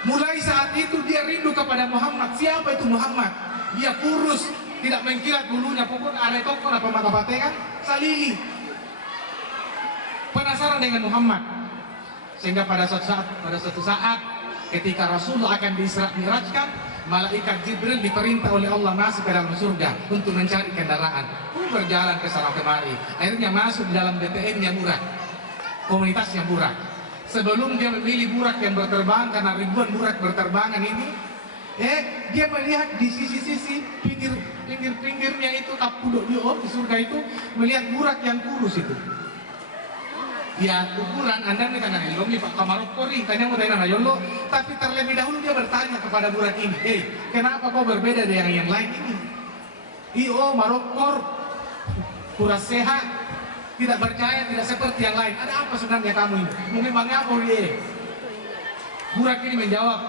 Mulai saat itu dia rindu kepada Muhammad. Siapa itu Muhammad? Dia kurus, tidak mengkilat bulunya, pokoknya ada toko apa mata batekan salili. Penasaran dengan Muhammad. Sehingga pada suatu saat ketika Rasulullah akan diisra mi'rajkan, malaikat Jibril diperintah oleh Allah masuk ke dalam surga untuk mencari kendaraan. Berjalan ke sana kemari. Akhirnya masuk di dalam BTN-nya Burak, komunitasnya Burak. Sebelum dia memilih Burak yang berterbangan, karena ribuan Burak berterbangan ini, dia melihat di sisi-sisi pinggir-pinggirnya itu kapudok di surga itu, melihat Burak yang kurus itu. Ya ukuran Anda nih tangan ilmi Pak Kamarokori tanya mau tanya Yolo, tapi terlebih dahulu dia bertanya kepada Burak ini, kenapa kau berbeda dengan yang lain ini? Iyo Marokor kurang sehat, tidak percaya, tidak seperti yang lain. Ada apa sebenarnya kamu ini? Mungkin mengapa dia? Burak ini menjawab,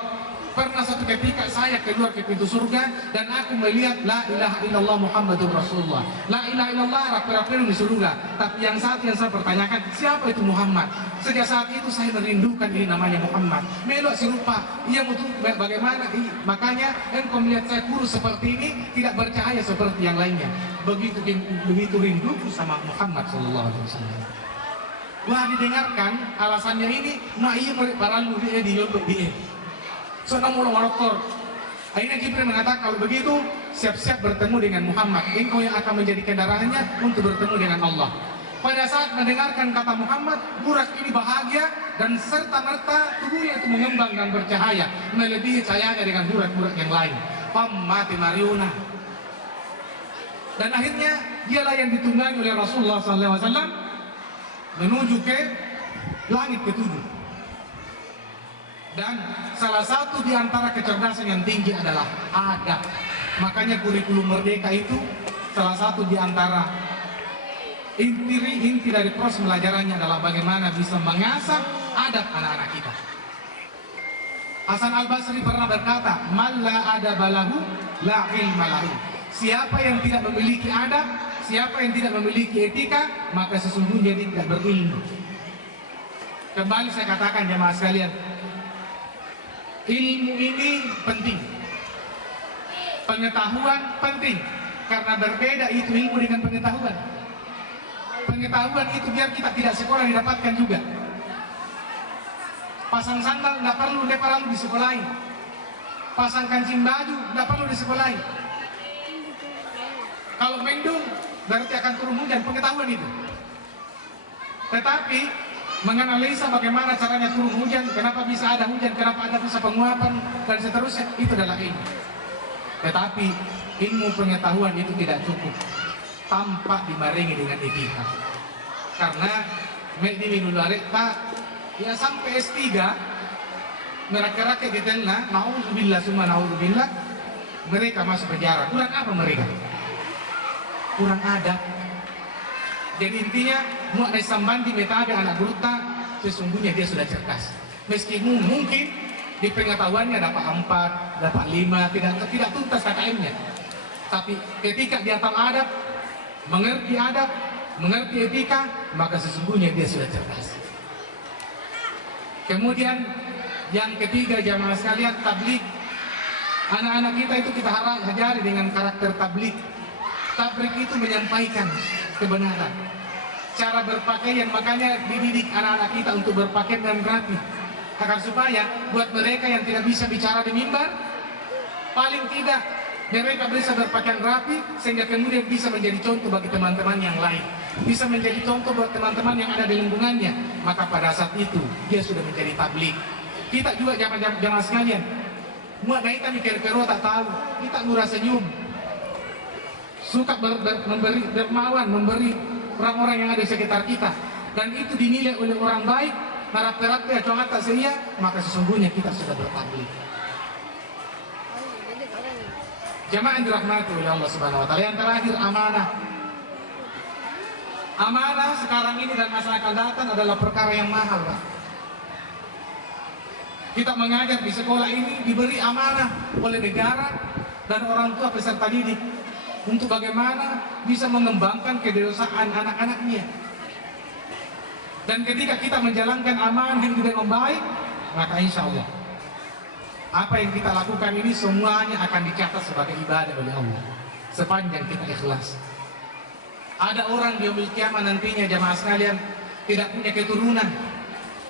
Pernah satu ketika saya keluar ke pintu surga dan aku melihat la ilaha illallah Muhammadur Rasulullah. La ilaha illallah rapi-rapi di surga. Tapi yang saat yang saya pertanyakan, siapa itu Muhammad? Sejak saat itu saya merindukan ini namanya Muhammad. Melok serupa, ia butuh bagaimana? Makanya engkau melihat saya kurus seperti ini, tidak bercahaya seperti yang lainnya. Begitu rinduku sama Muhammad sallallahu alaihi wasallam. Wah, didengarkan alasannya ini, nah iya para lu dia di dia. Soalnya mulu warokor. Akhirnya Jibril mengatakan kalau begitu siap-siap bertemu dengan Muhammad. Engkau yang akan menjadi kendaraannya untuk bertemu dengan Allah. Pada saat mendengarkan kata Muhammad, burak ini bahagia dan serta merta tubuhnya itu mengembang dan bercahaya, melebihi cahayanya dengan burak-burak yang lain. Mati Mariuna. Dan akhirnya dialah yang ditunggangi oleh Rasulullah SAW menuju ke langit ketujuh. Dan salah satu di antara kecerdasan yang tinggi adalah adab. Makanya kurikulum merdeka itu salah satu di antara inti dari proses pembelajarannya adalah bagaimana bisa mengasah adab anak-anak kita. Hasan Al-Basri pernah berkata, "Man la adaba lahu la ilma lahu." Siapa yang tidak memiliki adab, siapa yang tidak memiliki etika, maka sesungguhnya dia tidak berilmu. Kembali saya katakan jemaah sekalian, ilmu ini penting, pengetahuan penting, karena berbeda itu ilmu dengan pengetahuan. Pengetahuan itu biar kita tidak sekolah didapatkan juga. Pasang sandal tidak perlu disekolahi. Pasang kancing baju tidak perlu disekolahi. Kalau mendung berarti akan turun hujan, pengetahuan itu. Tetapi menganalisa bagaimana caranya turun hujan, kenapa bisa ada hujan, kenapa ada bisa penguapan dan seterusnya, itu adalah ilmu. Tetapi ilmu pengetahuan itu tidak cukup tanpa dibarengi dengan etika. Karena di Nulareka ya sampai S3 mereka di tengah, naudzubillah summa naudzubillah, mereka masuk penjara. Kurang apa mereka? Kurang adab. Jadi intinya mu'nai sambandi metabe anak buta, sesungguhnya dia sudah cerdas. Meskipun mungkin di pengetahuannya dapat 4, dapat 5, tidak tuntas KKM-nya. Tapi ketika dia tahu adab, mengerti etika, maka sesungguhnya dia sudah cerdas. Kemudian yang ketiga jamaah sekalian, tabligh. Anak-anak kita itu kita harus ajari dengan karakter tabligh. Tabligh itu menyampaikan kebenaran. Cara berpakaian, makanya dididik anak-anak kita untuk berpakaian dengan rapi. Agar supaya buat mereka yang tidak bisa bicara di mimbar, paling tidak mereka bisa berpakaian rapi sehingga kemudian bisa menjadi contoh bagi teman-teman yang lain. Bisa menjadi contoh buat teman-teman yang ada di lingkungannya. Maka pada saat itu dia sudah menjadi tabligh. Kita juga jangan sekalian. Muat kita mikir kero tak tahu, kita murah senyum. Suka memberi dermawan, memberi orang-orang yang ada di sekitar kita, dan itu dinilai oleh orang baik, harap-harapnya congat tak seria, maka sesungguhnya kita sudah bertabligh. Jamaah yang dirahmati oleh Allah Subhanahu wa taala. Yang terakhir, amanah. Amanah sekarang ini dan masa akan datang adalah perkara yang mahal, Pak. Kita mengajar di sekolah ini diberi amanah oleh negara dan orang tua peserta didik untuk bagaimana bisa mengembangkan kedewasaan anak-anaknya. Dan ketika kita menjalankan amanah yang dengan baik, maka insya Allah apa yang kita lakukan ini semuanya akan dicatat sebagai ibadah oleh Allah sepanjang kita ikhlas. Ada orang di yaumil kiamah nantinya jamaah sekalian tidak punya keturunan,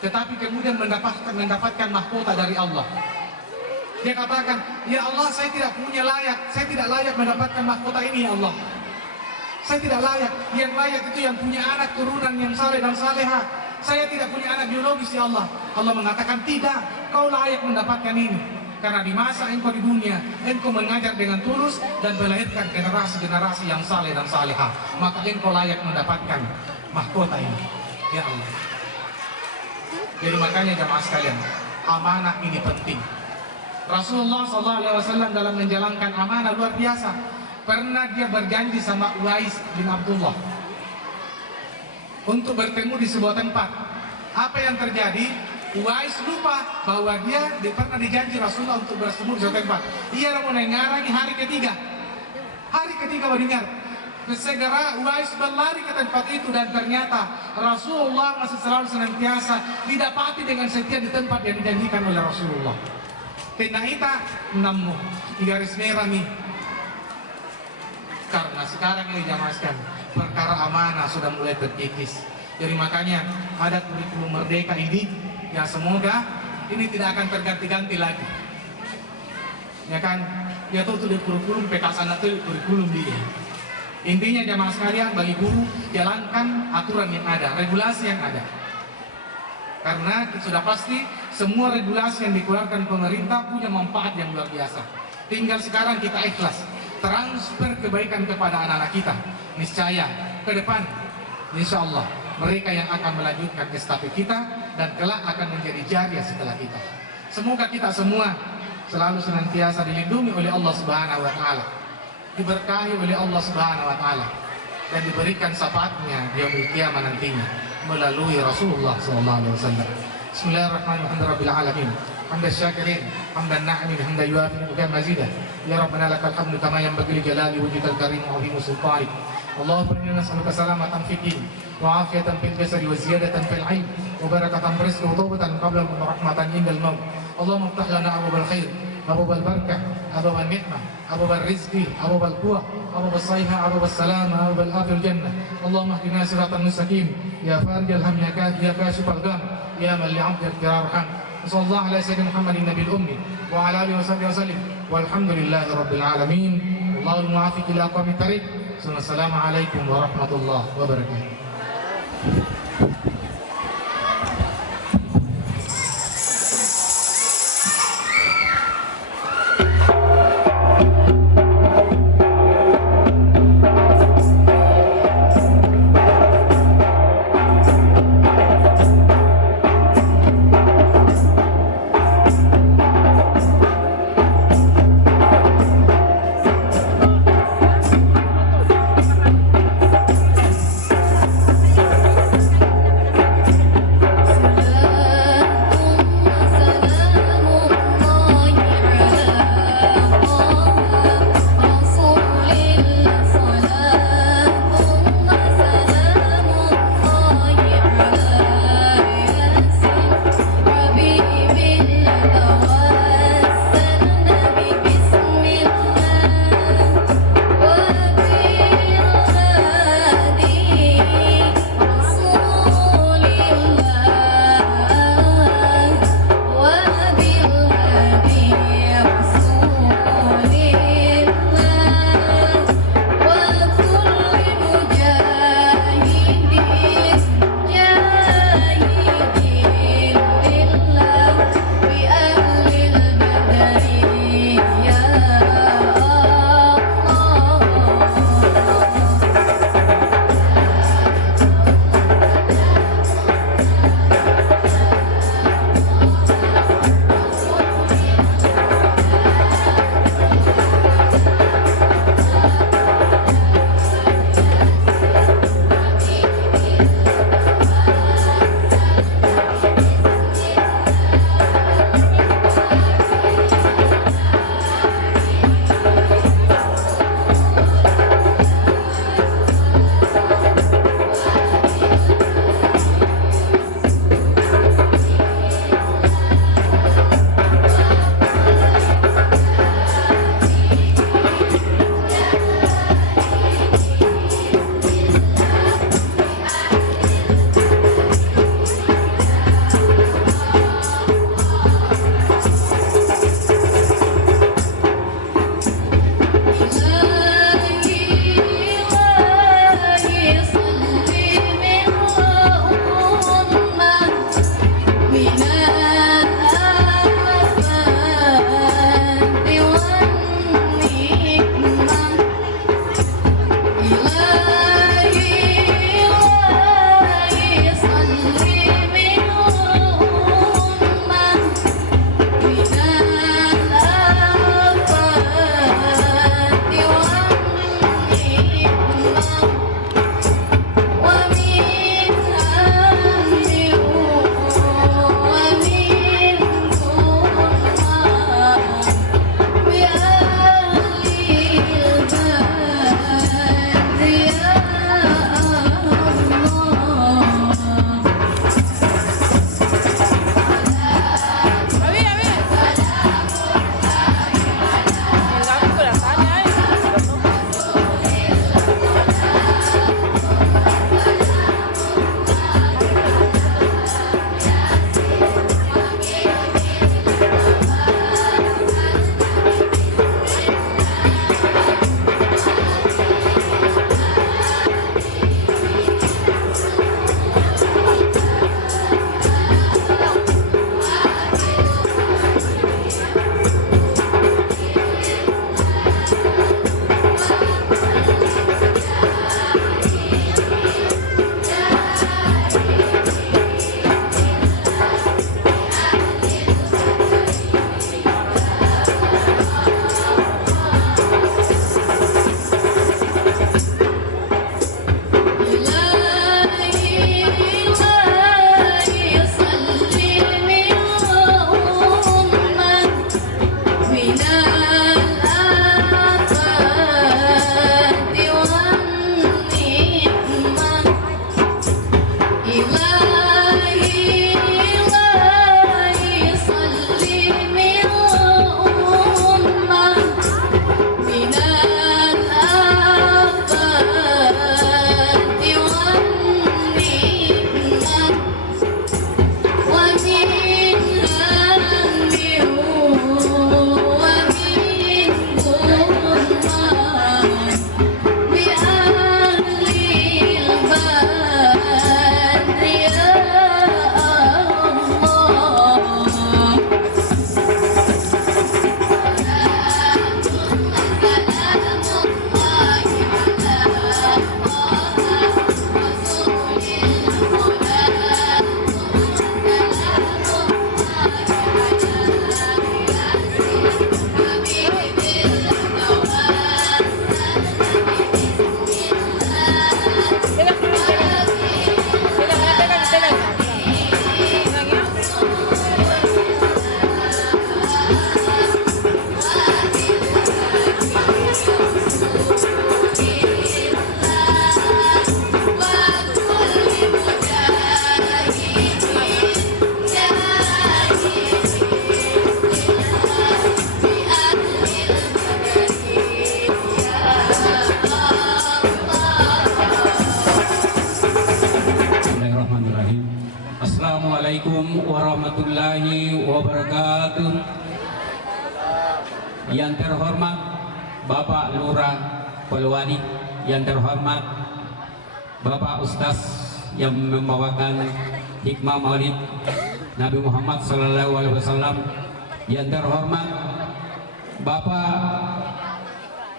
tetapi kemudian mendapatkan mahkota dari Allah. Dia katakan, ya Allah, saya tidak layak mendapatkan mahkota ini ya Allah. Saya tidak layak. Yang layak itu yang punya anak turunan yang saleh dan saleha. Saya tidak punya anak biologis ya Allah. Allah mengatakan tidak, kau layak mendapatkan ini. Karena di masa engkau di dunia, engkau mengajar dengan tulus dan melahirkan generasi-generasi yang saleh dan saleha. Maka engkau layak mendapatkan mahkota ini. Ya Allah. Jadi makanya jamaah sekalian, amanah ini penting. Rasulullah SAW dalam menjalankan amanah luar biasa. Pernah dia berjanji sama Uwais bin Abdullah untuk bertemu di sebuah tempat. Apa yang terjadi? Uwais lupa bahwa dia pernah dijanji Rasulullah untuk bersemur di suatu tempat. Ia mau nengarangi hari ketiga. Hari ketiga mendengar. Segera Uwais berlari ke tempat itu dan ternyata Rasulullah masih selalu senantiasa didapati dengan setia di tempat yang dijanjikan oleh Rasulullah. Tena ita namu garis merah nih. Karena sekarang ini jamaskan perkara amanah sudah mulai terkikis. Jadi makanya ada kurikulum merdeka ini yang semoga ini tidak akan terganti-ganti lagi. Ya kan? Ya tuh di kurikulum pekasan itu kurikulum dia. Intinya jamaah sekalian bagi guru jalankan aturan yang ada, regulasi yang ada. Karena sudah pasti semua regulasi yang dikeluarkan pemerintah punya manfaat yang luar biasa. Tinggal sekarang kita ikhlas transfer kebaikan kepada anak-anak kita. Niscaya ke depan insya Allah mereka yang akan melanjutkan estafet kita dan kelak akan menjadi jariah setelah kita. Semoga kita semua selalu senantiasa dilindungi oleh Allah Subhanahu wa taala, diberkahi oleh Allah Subhanahu wa taala dan diberikan syafaatnya di yaumil qiyamah nantinya melalui Rasulullah sallallahu alaihi wasallam. Bismillahirrahmanirrahim. Rabbil alamin. Hamdan syakirin, hamdan na'imin, hamdan yuafi wa mazidah. Ya Rabbana lakal hamdu kama yanbaghi li jalali wajhikal karim wa 'azimi sultanik. Allahumma inna nas'aluka salamatan fid din wa 'afiyatan fil jasad wa ziyadatan fil 'ilm wa barakatan fil rizqi wa tawbatan qabla wa rahmatan indal maut. Allahumma iftah lana abwaabal khair, abwaabal barakah, abwaabal ni'mah, abwaabal rizqi, abwaabal quwwah, abwaabal sayha, abwaabal salamah, abwaabal afil jannah. Allahumma ihdina siratan mustaqim ya farijal ham ya kashifal gham ya man li'abdil kirarham. Sallallahu alaihi wasallam Muhammadin nabiyil ummi wa ala alihi wasahbihi wasallim walhamdulillahi rabbil alamin. Allahul muwaffiq ila aqwamit thariq. Assalamualaikum warahmatullahi wabarakatuh. yang terhormat Bapak Lurah Polewali, yang terhormat Bapak Ustaz yang membawakan hikmah Maulid Nabi Muhammad SAW, yang terhormat Bapak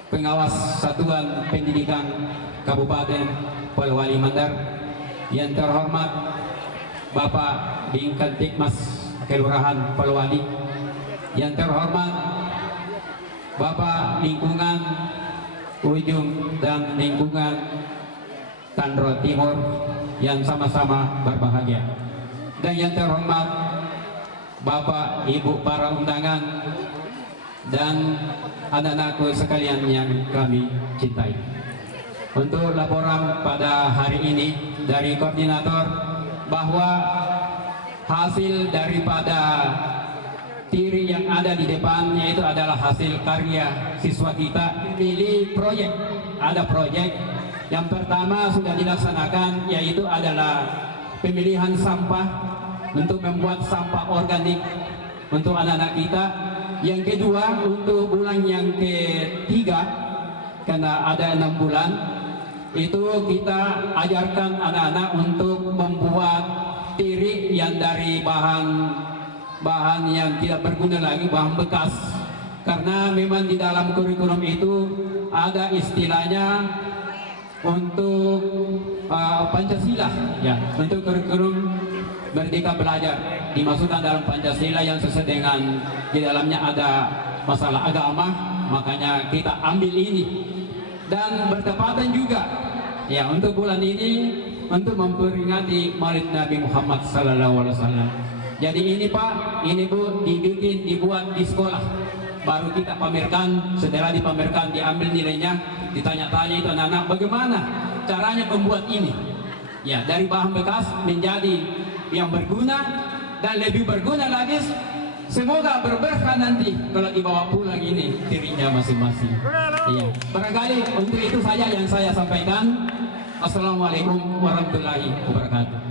Pengawas Satuan Pendidikan Kabupaten Polewali Mandar, yang terhormat Bapak Bingkantikmas Kelurahan Polewali, yang terhormat Bapak Lingkungan Ujung dan Lingkungan Tandro Timur yang sama-sama berbahagia, dan yang terhormat Bapak Ibu para undangan dan anak-anakku sekalian yang kami cintai. Untuk laporan pada hari ini dari koordinator bahwa hasil daripada tiri yang ada di depannya itu adalah hasil karya siswa kita. Pilih proyek, ada proyek yang pertama sudah dilaksanakan, yaitu adalah pemilihan sampah untuk membuat sampah organik untuk anak-anak kita. Yang kedua, untuk bulan yang ketiga, karena ada 6 bulan, itu kita ajarkan anak-anak untuk membuat tirik yang dari bahan yang tidak berguna lagi, bahan bekas. Karena memang di dalam kurikulum itu ada istilahnya untuk Pancasila, ya, untuk kurikulum Merdeka Belajar, dimasukkan dalam Pancasila yang sesuai dengan di dalamnya ada masalah agama, makanya kita ambil ini. Dan bertepatan juga ya untuk bulan ini untuk memperingati Maulid Nabi Muhammad SAW. Jadi ini Pak, ini Bu, dibuat di sekolah, baru kita pamerkan. Setelah dipamerkan, diambil nilainya, ditanya-tanya itu anak-anak bagaimana caranya membuat ini, ya, dari bahan bekas menjadi yang berguna dan lebih berguna lagi. Semoga berberkah nanti kalau dibawa pulang ini tirinya masing-masing. Iya, barangkali untuk itu saja yang saya sampaikan. Assalamualaikum warahmatullahi wabarakatuh.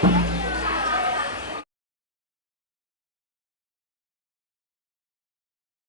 Thank you.